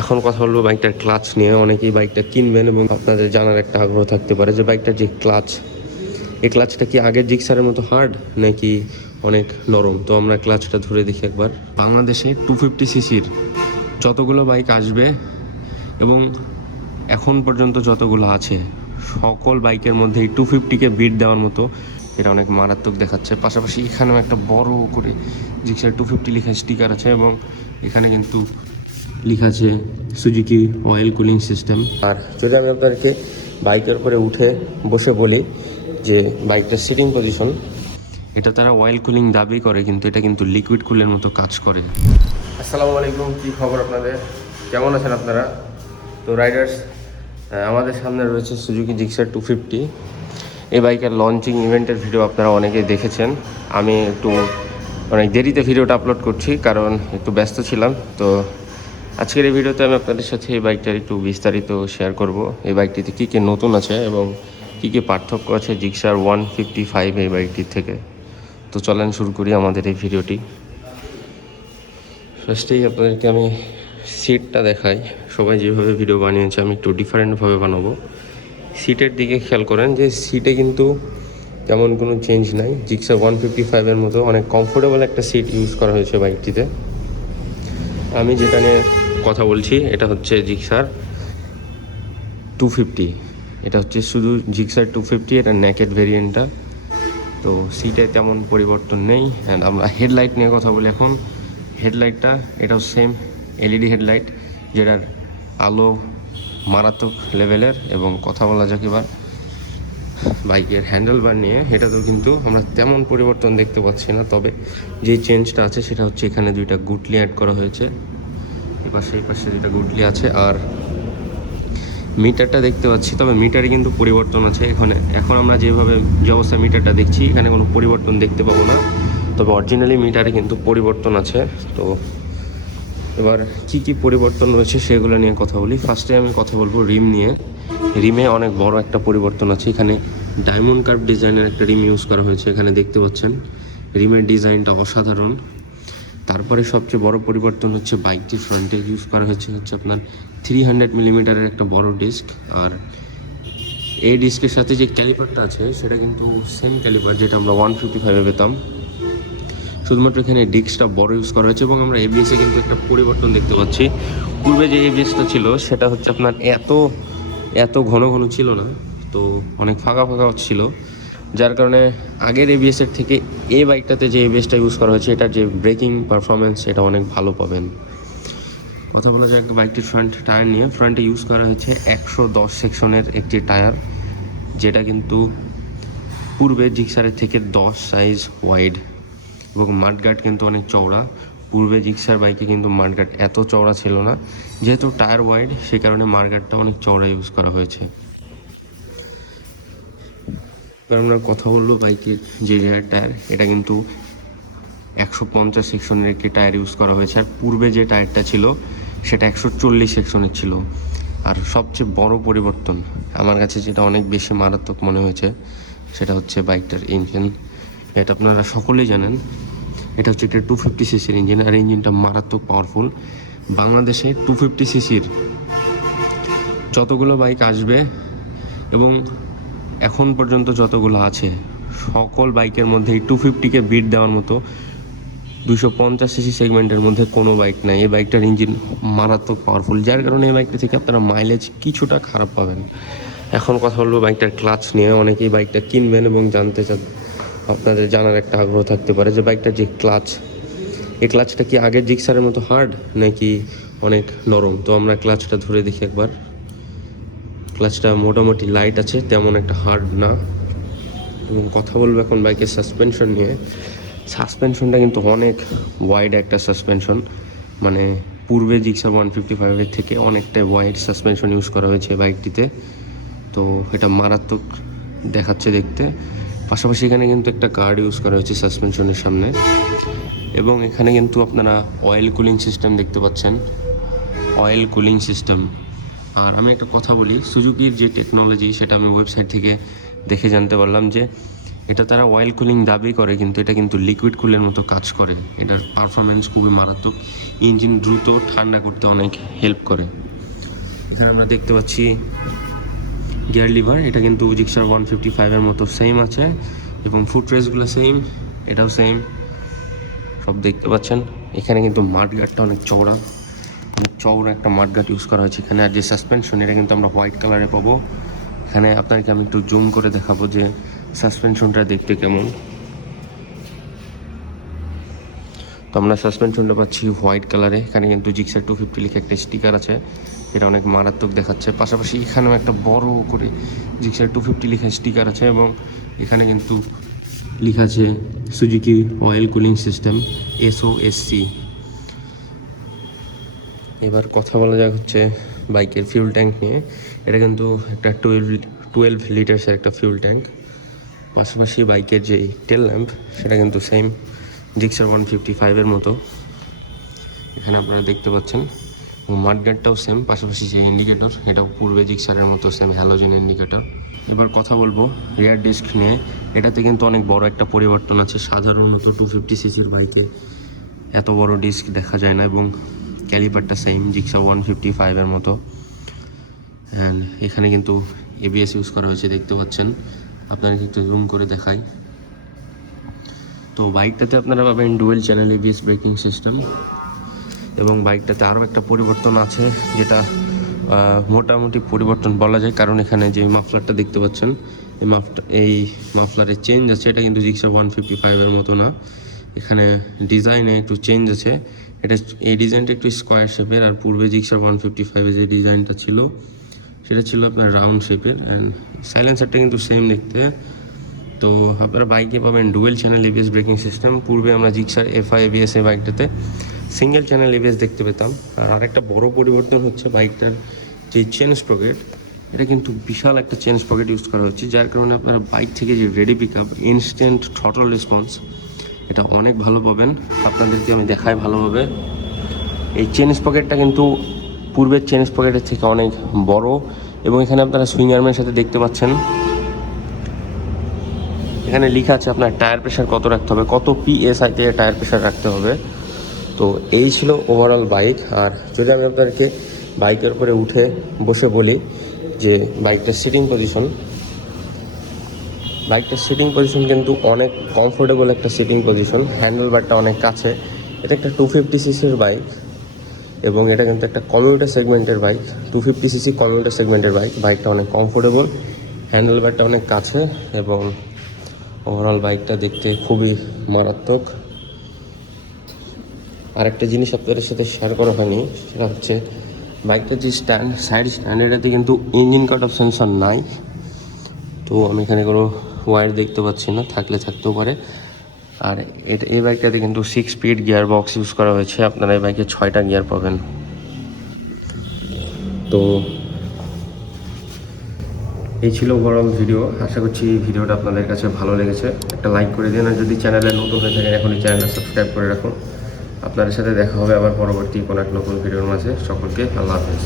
এখন কথা বলবো বাইকটার ক্লাচ নিয়ে। অনেকেই বাইকটা কিনবেন এবং আপনাদের জানার একটা আগ্রহ থাকতে পারে যে বাইকটার যে ক্লাচ, এই ক্লাচটা কি আগের জিক্সারের মতো হার্ড নাকি অনেক নরম। তো আমরা ক্লাচটা ধরে দেখি একবার। বাংলাদেশে 250 সিসির যতগুলো বাইক আসবে এবং এখন পর্যন্ত যতগুলো আছে সকল বাইকের মধ্যে এই 250-কে বিট দেওয়ার মতো এটা অনেক মারাত্মক দেখাচ্ছে। পাশাপাশি এখানেও একটা বড় করে জিক্সার 250 লেখা স্টিকার আছে এবং এখানে কিন্তু লেখা আছে সুজুকি অয়েল কুলিং সিস্টেম। আর যদি আমি আপনাদেরকে বাইকের উপরে উঠে বসে বলি যে বাইকটার সিটিং পজিশন, এটা তারা অয়েল কুলিং দাবি করে কিন্তু এটা কিন্তু লিকুইড কুলের মতো কাজ করে। আসসালামু আলাইকুম, কী খবর আপনাদের, কেমন আছেন আপনারা? তো রাইডার্স, আমাদের সামনে রয়েছে সুজুকি জিক্সার 250। এই বাইকের লঞ্চিং ইভেন্টের ভিডিও আপনারা অনেকেই দেখেছেন। আমি একটু অনেক দেরিতে ভিডিওটা আপলোড করছি কারণ একটু ব্যস্ত ছিলাম। তো আজকের এই ভিডিওতে আমি আপনাদের সাথে এই বাইকটার একটু বিস্তারিত শেয়ার করব। এই বাইকটিতে কী কী নতুন আছে এবং কী কী পার্থক্য আছে জিক্সার 155 এই বাইকটির থেকে। তো চলেন শুরু করি আমাদের এই ভিডিওটি। ফার্স্টেই আপনাদেরকে আমি সিটটা দেখাই। সবাই যেভাবে ভিডিও বানিয়েছে আমি একটু ডিফারেন্টভাবে বানাবো। সিটের দিকে খেয়াল করেন যে সিটে কিন্তু তেমন কোনো চেঞ্জ নাই। জিক্সার 155-এর মতো অনেক কমফোর্টেবল একটা সিট ইউজ করা হয়েছে বাইকটিতে। আমি যেটা নিয়ে কথা বলছি এটা হচ্ছে জিক্সার 250। এটা হচ্ছে শুধু জিক্সার 250, এটা নেকেড ভেরিয়েন্টটা। তো সিটে তেমন পরিবর্তন নেই। অ্যান্ড আমরা হেডলাইট নিয়ে কথা বলি এখন। হেডলাইটটা এটাও সেম এলইডি হেডলাইট, যেটার আলো মারাত্মক লেভেলের। এবং কথা বলা যাক এবার বাইকের হ্যান্ডেল বার নিয়ে, এটাতেও কিন্তু আমরা তেমন পরিবর্তন দেখতে পাচ্ছি না। তবে যে চেঞ্জটা আছে সেটা হচ্ছে এখানে দুইটা গুটলি অ্যাড করা হয়েছে, এই পাশে দুইটা গুটলি আছে। আর মিটারটা দেখতে পাচ্ছি, তবে মিটারে কিন্তু পরিবর্তন আছে। এখন আমরা যেভাবে যে অবস্থায় মিটারটা দেখছি এখানে কোনো পরিবর্তন দেখতে পাবো না, তবে অরিজিনালি মিটারে কিন্তু পরিবর্তন আছে। তো এবার কি কি পরিবর্তন রয়েছে সেগুলো নিয়ে কথা বলি। ফার্স্টে আমি কথা বলবো রিম নিয়ে। রিমে অনেক বড় একটা পরিবর্তন আছে। এখানে ডায়মন্ড কার্ভ ডিজাইনের একটা রিম ইউজ করা হয়েছে, এখানে দেখতে পাচ্ছেন। রিমের ডিজাইনটা অসাধারণ। তারপরে সবচেয়ে বড় পরিবর্তন হচ্ছে বাইকটির ফ্রন্টে ইউজ করা হচ্ছে আপনার 300 মিলিমিটারের একটা বড় ডিস্ক। আর এই ডিস্কের সাথে যে ক্যালিপারটা আছে সেটা কিন্তু সেম ক্যালিপার যেটা আমরা 155-এ পেতাম, শুধুমাত্র এখানে ডিস্কটা বড় ইউজ করা হয়েছে। এবং আমরা এবিএসে কিন্তু একটা পরিবর্তন দেখতে পাচ্ছি। পূর্বে যে এবিএসটা ছিল সেটা হচ্ছে আপনার এত ঘন ঘন ছিল না, তো অনেক ফাঁকা ফাঁকা ছিল, যার কারণে আগের এবিএসের থেকে এই বাইকটাতে যে এবিএসটা ইউজ করা হয়েছে এটার যে ব্রেকিং পারফরমেন্স এটা অনেক ভালো পাবেন। কথা বলা যায় বাইকটির ফ্রন্ট টায়ার নিয়ে। ফ্রন্টে ইউজ করা হয়েছে 110 সেকশনের একটি টায়ার, যেটা কিন্তু পূর্বে জিক্সারের থেকে 10 সাইজ ওয়াইড। এবং মাডগার্ড কিন্তু অনেক চওড়া। পূর্বে জিক্সার বাইকে কিন্তু মাডগার্ড এত চওড়া ছিল না, যেহেতু টায়ার ওয়াইড সে কারণে মাডগার্ডটা অনেক চওড়া ইউজ করা হয়েছে। কারণ আমরা কথা বলবো বাইকের যে রেয়ার টায়ার, এটা কিন্তু 150 সেকশনের একটি টায়ার ইউজ করা হয়েছে। আর পূর্বে যে টায়ারটা ছিল সেটা 140 সেকশনের ছিল। আর সবচেয়ে বড় পরিবর্তন আমার কাছে যেটা অনেক বেশি মারাত্মক মনে হয়েছে সেটা হচ্ছে বাইকটার ইঞ্জিন। এটা আপনারা সকলেই জানেন, এটা হচ্ছে একটা 250 সিসির ইঞ্জিন। আর ইঞ্জিনটা মারাত্মক পাওয়ারফুল। বাংলাদেশে 250 সিসির যতগুলো বাইক আসবে এবং এখন পর্যন্ত যতগুলো আছে সকল বাইকের মধ্যে এই 250-কে বিট দেওয়ার মতো 250 সিসি সেগমেন্টের মধ্যে কোনো বাইক নাই। এই বাইকটার ইঞ্জিন মারাত্মক পাওয়ারফুল, যার কারণে এই বাইকটা থেকে আপনারা মাইলেজ কিছুটা খারাপ পাবেন। এখন কথা বলবো বাইকটার ক্লাচ নিয়ে। অনেকেই বাইকটা কিনবেন এবং আপনাদের জানার একটা আগ্রহ থাকতে পারে যে বাইকটার যে ক্লাচ, এই ক্লাচটা কি আগের জিক্সারের মতো হার্ড নাকি অনেক নরম। তো আমরা ক্লাচটা ধরে দেখি একবার। ক্লাচটা মোটামুটি লাইট আছে, তেমন একটা হার্ড না। এবং কথা বলবো এখন বাইকের সাসপেনশন নিয়ে। সাসপেনশনটা কিন্তু অনেক ওয়াইড একটা সাসপেনশন, মানে পূর্বে জিক্সার 155-এর থেকে অনেকটাই ওয়াইড সাসপেনশন ইউজ করা হয়েছে বাইকটিতে। তো এটা মারাত্মক দেখাচ্ছে দেখতে। পাশাপাশি এখানে কিন্তু একটা গার্ড ইউজ করা হয়েছে সাসপেনশনের সামনে। এবং এখানে কিন্তু আপনারা অয়েল কুলিং সিস্টেম দেখতে পাচ্ছেন, অয়েল কুলিং সিস্টেম। আর আমি একটা কথা বলি, সুজুকির যে টেকনোলজি সেটা আমি ওয়েবসাইট থেকে দেখে জানতে পারলাম যে এটা তারা অয়েল কুলিং দাবি করে, কিন্তু এটা কিন্তু লিকুইড কুলের মতো কাজ করে। এটার পারফরমেন্স খুবই মারাত্মক, ইঞ্জিন দ্রুত ঠান্ডা করতে অনেক হেল্প করে। এখানে আমরা দেখতে পাচ্ছি গিয়ার লিভার, এটা কিন্তু জিক্সার 155-এর মতো সেম আছে, এবং ফুট রেসগুলো সেম, এটাও সেম, সব দেখতে পাচ্ছেন। এখানে কিন্তু মাঠগার্ডটা অনেক চওড়া, অনেক চওড়া একটা মাঠগার্ড ইউজ করা হয়েছে এখানে। আর যে সাসপেনশন, এটা কিন্তু আমরা হোয়াইট কালারে পাবো। এখানে আপনাকে আমি একটু জুম করে দেখাবো যে সাসপেনশনটা দেখতে কেমন। তো আমরা সাসপেনশনটা পাচ্ছি হোয়াইট কালারে। এখানে কিন্তু জিক্সার 250 লিখে একটা স্টিকার আছে, এটা অনেক মারাত্মক দেখাচ্ছে। পাশাপাশি এখানেও একটা বড় করে জিক্সার 250 লিখা স্টিকার আছে, এবং এখানে কিন্তু লেখা আছে Suzuki oil cooling system SOSC। এবার কথা বলা যাক হচ্ছে বাইকের ফিউল ট্যাঙ্ক নিয়ে। এটা কিন্তু একটা 12 লিটার্সের একটা ফিউল ট্যাঙ্ক। পাশাপাশি বাইকের যে টেল ল্যাম্প, সেটা কিন্তু সেম জিক্সার 155-এর মতো, এখানে আপনারা দেখতে পাচ্ছেন। এবং মাঠগার্ডটাও সেম, পাশাপাশি যে ইন্ডিকেটর, এটাও পূর্বে জিক্সারের মতো সেম হ্যালোজেন ইন্ডিকেটর। এবার কথা বলবো রিয়ার ডিস্ক নিয়ে। এটাতে কিন্তু অনেক বড় একটা পরিবর্তন আছে। সাধারণত 250cc-র বাইকে এত বড় ডিস্ক দেখা যায় না, এবং ক্যালিপারটা সেম জিক্সার 155-এর মতো। অ্যান্ড এখানে কিন্তু ABS ইউজ করা হয়েছে, দেখতে পাচ্ছেন। আপনাদেরকে একটু জুম করে দেখাই। তো বাইকটাতে আপনারা পাবেন dual channel ABS braking system, এবং বাইকটাতে আরও একটা পরিবর্তন আছে, যেটা মোটামুটি পরিবর্তন বলা যায়, কারণ এখানে যে মাফলারটা দেখতে পাচ্ছেন, এই মাফলারের চেঞ্জ আছে। এটা কিন্তু জিক্সার 155-এর মতো না, এখানে ডিজাইনে একটু চেঞ্জ আছে। এই ডিজাইনটা একটু স্কোয়ার শেপের, আর পূর্বে জিক্সার 155-এ যে ডিজাইনটা ছিল, সেটা ছিল আপনার রাউন্ড শেপের। অ্যান্ড সাইলেন্সারটা কিন্তু সেম দেখতে। তো আপনারা বাইকে পাবেন dual channel ABS braking system. পূর্বে আমরা জিক্সার FI ABS এই বাইকটাতে সিঙ্গেল চ্যানেল ABS দেখতে পেতাম। আর আরেকটা বড় পরিবর্তন হচ্ছে বাইকটার যে চেন স্প্রকেট, এটা কিন্তু বিশাল একটা চেন স্প্রকেট ইউজ করা হচ্ছে, যার কারণে আপনারা বাইক থেকে যে ready pick up, instant throttle response, এটা অনেক ভালো পাবেন। আপনাদেরকে আমি দেখাই ভালোভাবে। এই চেন স্প্রকেটটা কিন্তু পূর্বের চেন স্প্রকেটের থেকে অনেক বড়, এবং এখানে আপনারা সুইং আর্মের সাথে দেখতে পাচ্ছেন, এখানে লেখা আছে আপনার টায়ার প্রেশার কত রাখতে হবে, কত PSI-তে টায়ার প্রেশার রাখতে হবে। তো এই ছিল ওভারঅল বাইক। আর যদি আমি আপনাদেরকে বাইকের উপরে উঠে বসে বলি যে বাইকটার সিটিং পজিশন কিন্তু অনেক কমফোর্টেবল একটা সিটিং পজিশন। হ্যান্ডেল বারটা অনেক কাছে। এটা একটা 250cc-র বাইক, এবং এটা কিন্তু একটা কমিউটার সেগমেন্টের বাইক, 250cc কমিউটার সেগমেন্টের বাইক। বাইকটা অনেক কমফোর্টেবল, হ্যান্ডেল বারটা অনেক কাছে, এবং ওভারঅল বাইকটা দেখতে খুবই মারাত্মক। আরেকটা জিনিস আপনাদের সাথে শেয়ার করা হয়নি, সেটা হচ্ছে বাইকটার যে সাইড স্ট্যান্ড, এটাতে কিন্তু ইঞ্জিন কাট অফ সেন্সর নাই। তো আমি এখানে কোনো ওয়্যার দেখতে পাচ্ছি না, থাকলে থাকতেও পারে। আর এই বাইকটাতে কিন্তু 6 স্পিড গিয়ার বক্স ইউজ করা হয়েছে। আপনারা এই বাইকে 6টা গিয়ার পাবেন। তো এই ছিল ওভারঅল ভিডিও। আশা করছি ভিডিওটা আপনাদের কাছে ভালো লেগেছে। একটা লাইক করে দিন, আর যদি চ্যানেলে নতুন হয়ে থাকেন এখনই চ্যানেলটা সাবস্ক্রাইব করে রাখুন। আপনাদের সাথে দেখা হবে আবার পরবর্তী কোনো এক নতুন ভিডিওর মাঝে। সকলকে আল্লাহ হাফেজ।